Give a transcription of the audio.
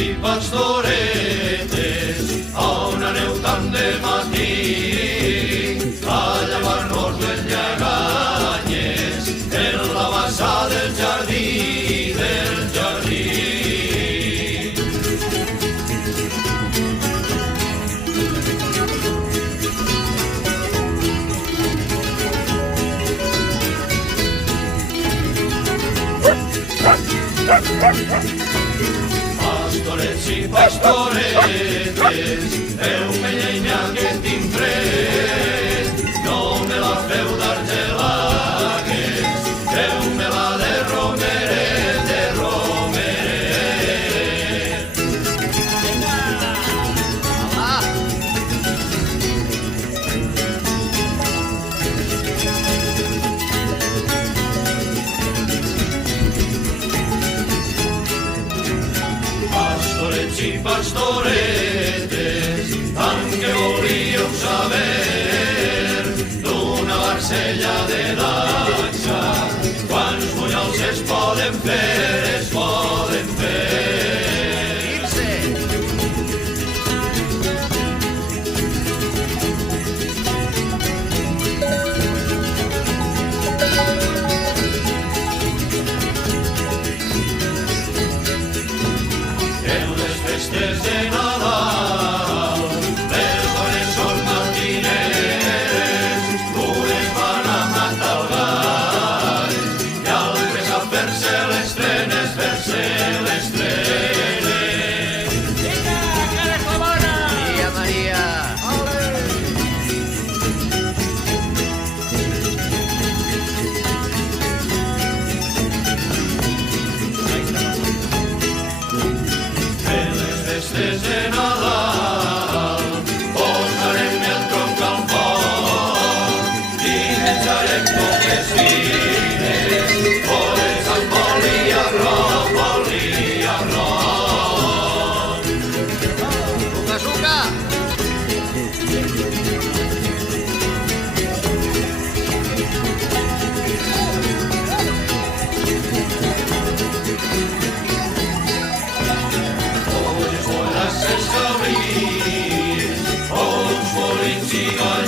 i pastoretes, on aneu tant de matí, a llevar-nos les lleganyes, en la bassa del jardí, del jardí. Pastorets i pastoretes, feu-me llenya que tinc fred, no me la feu d'argelagues, feu-me-la de romeret, de romeret. Pastorets i pastoretes, tant que volíeu saber d'una barcella de Daxa, quants bunyols es poden fer, es poden fer. En les festes de Nadal, les dones són martineres, unes van a matar el gall, i altres a fer-se les trenes, fer-se les trenes. Vinga, que eres la bona! Maria, Maria. En les festes de Nadal posarem el tronc al foc i menjarem coques fines, boles amb oli i arròs, oli i arròs. Suca, suca. Olles, boles, els cabrits, ous, bolins i gallins,